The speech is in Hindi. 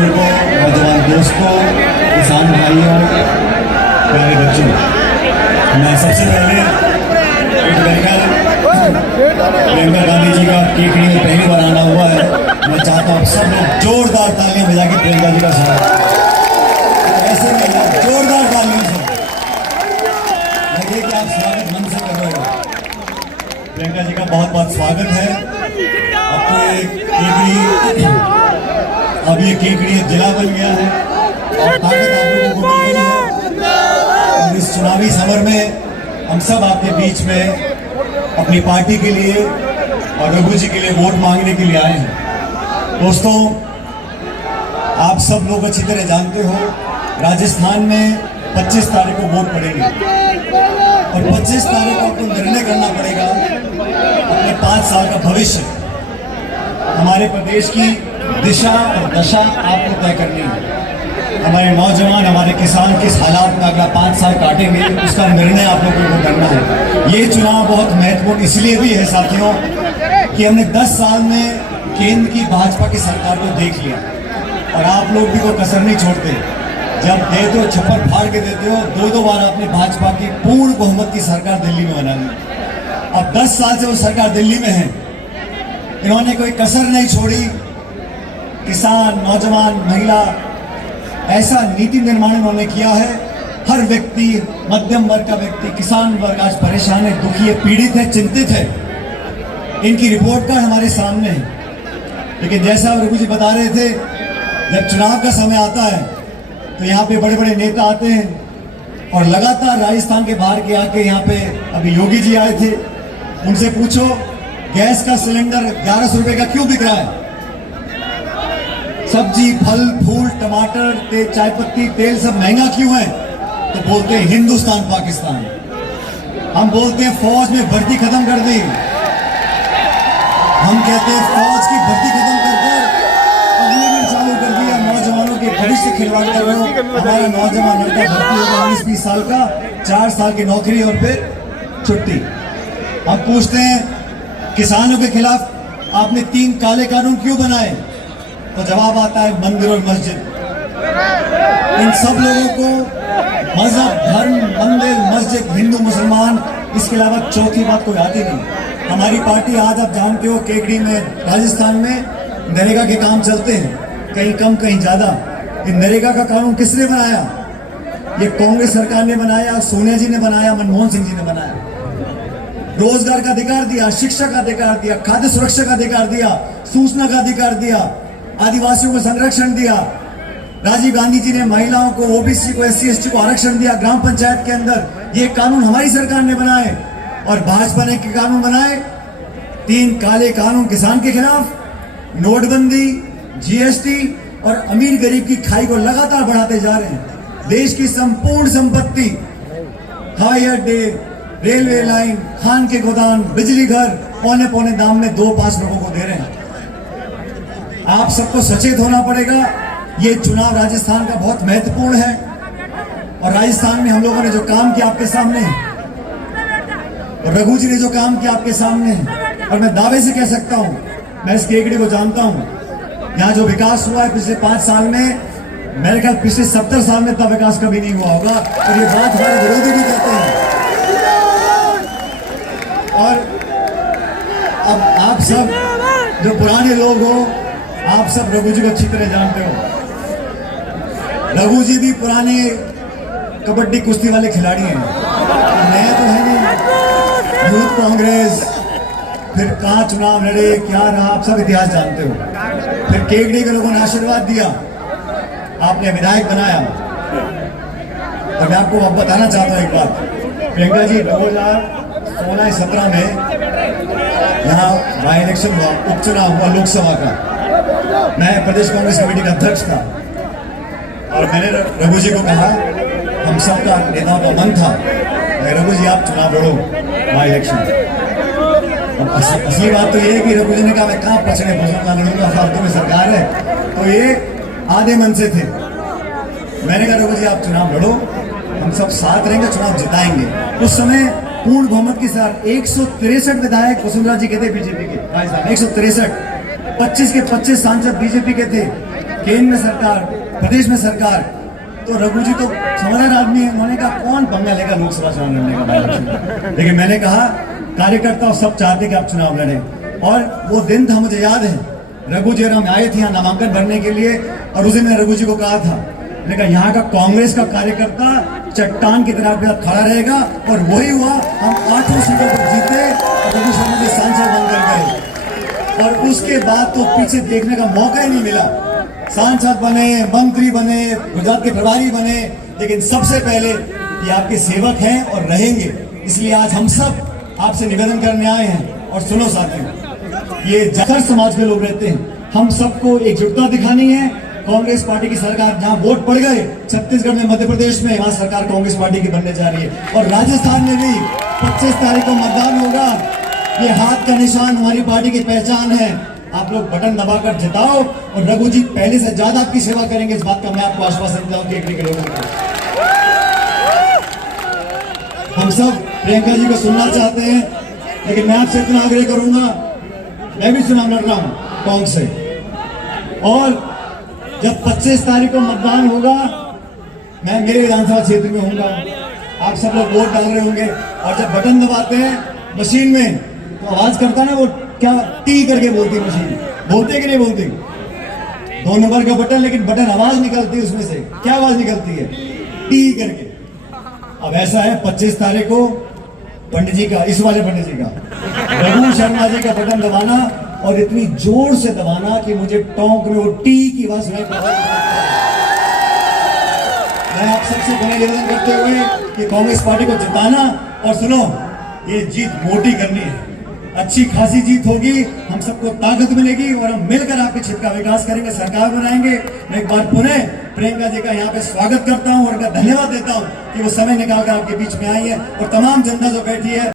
बुजुर्गों, नौजवान दोस्तों, किसान भाइयों, प्यारे बच्चों, मैं सबसे पहले प्रियंका गांधी जी का केकड़ी में पहली बार आना हुआ है। मैं चाहता हूँ सब लोग जोरदार तालियां बजा के प्रियंका जी का स्वागत, ऐसे में जोरदार तालियों से लगे कि आप स्वागत मन से कर रहे हो। प्रियंका जी का बहुत बहुत स्वागत है। अब ये केकड़ी एक जिला बन गया है और ताकत आप लोगों को मिल गई है। और इस चुनावी समर में हम सब आपके बीच में अपनी पार्टी के लिए और रघु जी के लिए वोट मांगने के लिए आए हैं। दोस्तों, आप सब लोग अच्छी तरह जानते हो, राजस्थान में 25 तारीख को वोट पड़ेगी और 25 तारीख को आपको निर्णय करना पड़ेगा अपने 5 साल का भविष्य। हमारे प्रदेश की दिशा और दशा आपको तय करनी है। हमारे नौजवान, हमारे किसान किस हालात में अगला 5 साल काटेंगे, उसका निर्णय आप लोगों को करना है। ये चुनाव बहुत महत्वपूर्ण इसलिए भी है साथियों कि हमने 10 साल में केंद्र की भाजपा की सरकार को देख लिया और आप लोग भी कोई कसर नहीं छोड़ते। जब देते हो छप्पर फाड़ के देते हो, 2-2 बार आपने भाजपा की पूर्ण बहुमत की सरकार दिल्ली में बना ली। अब 10 साल से वो सरकार दिल्ली में है, इन्होंने कोई कसर नहीं छोड़ी। किसान, नौजवान, महिला, ऐसा नीति निर्माण इन्होंने किया है। हर व्यक्ति, मध्यम वर्ग का व्यक्ति, किसान वर्ग आज परेशान है, दुखी है, पीड़ित है, चिंतित है। इनकी रिपोर्ट कार्ड हमारे सामने है। लेकिन जैसा रघु जी बता रहे थे, जब चुनाव का समय आता है तो यहाँ पे बड़े बड़े नेता आते हैं और लगातार राजस्थान के बाहर के आके यहाँ पे अभी योगी जी आए थे, उनसे पूछो गैस का सिलेंडर 1100 रुपए का क्यों बिक रहा है? सब्जी, फल, फूल, टमाटर, चाय पत्ती, तेल सब महंगा क्यों है? तो बोलते हैं हिंदुस्तान पाकिस्तान। हम बोलते हैं फौज में भर्ती खत्म कर दी। हम कहते हैं फौज की भर्ती खत्म कर अग्निवीर चालू कर दिया। नौजवानों के भविष्य खिलवाड़ कर रहे हो। हमारा नौजवान लड़का भर्ती होगा 19-20 साल का, 4 साल की नौकरी और फिर छुट्टी। हम पूछते हैं किसानों के खिलाफ आपने 3 काले कानून क्यों बनाए? तो जवाब आता है मंदिर और मस्जिद। इन सब लोगों को मजहब, धर्म, मंदिर, मस्जिद, हिंदू, मुसलमान, इसके अलावा चौथी बात कोई आती नहीं। हमारी पार्टी आज आप जानते हो केकड़ी में, राजस्थान में नरेगा के काम चलते हैं, कहीं कम कहीं ज्यादा। ये नरेगा का कानून किसने बनाया? ये कांग्रेस सरकार ने बनाया, सोनिया जी ने बनाया, मनमोहन सिंह जी ने बनाया। रोजगार का अधिकार दिया, शिक्षा का अधिकार दिया, खाद्य सुरक्षा का अधिकार दिया, सूचना का अधिकार दिया, आदिवासियों को संरक्षण दिया। राजीव गांधी जी ने महिलाओं को, ओबीसी को, SC ST को आरक्षण दिया ग्राम पंचायत के अंदर। ये कानून हमारी सरकार ने बनाए। और भाजपा ने कानून बनाए 3 काले कानून किसान के खिलाफ, नोटबंदी, GST और अमीर गरीब की खाई को लगातार बढ़ाते जा रहे हैं। देश की संपूर्ण संपत्ति, हवाई अड्डे, रेलवे लाइन, खान के गोदाम, बिजली घर पौने दाम में 2-5 लोगों को दे रहे हैं। आप सबको सचेत होना पड़ेगा। ये चुनाव राजस्थान का बहुत महत्वपूर्ण है और राजस्थान में हम लोगों ने जो काम किया आपके सामने है और रघु जी ने जो काम किया आपके सामने है। और मैं दावे से कह सकता हूं, मैं इस केकड़ी को जानता हूं, यहाँ जो विकास हुआ है पिछले 5 साल में, मेरे ख्याल पिछले 70 साल में इतना विकास कभी नहीं हुआ होगा। और ये बात हमारे विरोधी भी कहते हैं। और अब आप सब जो पुराने लोग हो, आप सब रघु जी को अच्छी तरह जानते हो। रघु जी भी पुराने कबड्डी कुश्ती वाले खिलाड़ी हैं, नया तो है नहीं। यूथ कांग्रेस, फिर कहाँ चुनाव लड़े, क्या रहा, आप सब इतिहास जानते हो। फिर केकड़ी के लोगों ने आशीर्वाद दिया, आपने विधायक बनाया। और मैं आपको अब बताना चाहता हूँ एक बात। प्रियंका जी 2016-17 में यहाँ बाई इलेक्शन हुआ, उपचुनाव हुआ लोकसभा का। मैं प्रदेश कांग्रेस कमेटी का अध्यक्ष था और मैंने रघु जी को कहा, हम सबका नेताओं का मन था, रघु जी आप चुनाव लड़ो बाई इलेक्शन। असली बात तो ये है कि रघु जी ने कहा मैं कहाँ पछड़े बुजुर्ग लड़ूंगा, फालतू में सरकार है। तो ये आधे मन से थे। मैंने कहा रघु जी आप चुनाव लड़ो, हम सब साथ रहेंगे, चुनाव जिताएंगे। उस समय पूर्ण बहुमत के साथ 163 विधायक वसुंधरा जी के थे बीजेपी के राजस्थान, 163, 25 के 25 सांसद बीजेपी के थे केंद्र में सरकार, प्रदेश में सरकार, तो रघु जी तो समझदार आदमी है, उन्होंने कहा कौन पंगा लेगा लोकसभा चुनाव लड़ने का बाई-इलेक्शन। लेकिन मैंने कहा कार्यकर्ता सब चाहते कि आप चुनाव लड़े, और वो दिन था मुझे याद है, रघु जी और हम आए थे यहाँ नामांकन भरने के लिए, और उस दिन मैंने रघु जी को कहा था, मैंने कहा यहाँ का कांग्रेस का कार्यकर्ता चट्टान की तरह खड़ा रहेगा, और वही हुआ। हम 8 सीटों पर जीते और रघु शर्मा जी सांसद बनकर गए, और उसके बाद तो पीछे देखने का मौका ही नहीं मिला। सांसद बने, मंत्री बने, गुजरात के प्रभारी बने, लेकिन सबसे पहले ये आपके सेवक हैं और रहेंगे। इसलिए आज हम सब आपसे निवेदन करने आए हैं। और सुनो साथियों, ये जाखर समाज के लोग रहते हैं, हम सबको एकजुटता दिखानी है। कांग्रेस पार्टी की सरकार जहां वोट पड़ गए, छत्तीसगढ़ में, मध्य प्रदेश में, वहां सरकार कांग्रेस पार्टी की बनने जा रही है, और राजस्थान में भी 25 तारीख को मतदान होगा। ये हाथ का निशान हमारी पार्टी की पहचान है। आप लोग बटन दबाकर जिताओ, और रघु जी पहले से ज्यादा आपकी सेवा करेंगे, इस बात का मैं आपको आश्वासन देता हूं कि लोगों को। हम सब प्रियंका जी को सुनना चाहते हैं, लेकिन मैं आपसे इतना आग्रह करूंगा, मैं भी चुनाव लड़ रहा हूं कांग्रेस से, और जब 25 तारीख को मतदान होगा, मैं मेरे विधानसभा क्षेत्र में होऊंगा, आप सब लोग वोट डाल रहे होंगे, और जब बटन दबाते हैं मशीन में तो आवाज करता ना, वो क्या टी करके बोलती है मशीन, बोलते कि नहीं बोलती? 2 नंबर का बटन, लेकिन बटन आवाज निकलती है उसमें से। क्या आवाज निकलती है? टी करके। अब ऐसा है, 25 तारीख को पंडित जी का, इस वाले पंडित जी का, रघु शर्मा जी का बटन दबाना, और इतनी जोर से दबाना कि मुझे टोंक में वो टी की आवाज सुनाई पड़े। मैं आप सबसे बड़े निवेदन करते हुए कि कांग्रेस पार्टी को जिताना, और सुनो, ये जीत मोटी करनी है, अच्छी खासी जीत होगी, हम सबको ताकत मिलेगी, और हम मिलकर आपके क्षेत्र का विकास करेंगे, सरकार बनाएंगे। मैं एक बार पुनः प्रियंका जी का यहाँ पे स्वागत करता हूँ और उनका धन्यवाद देता हूँ कि वो समय निकालकर आपके बीच में आई है, और तमाम जनता जो बैठी है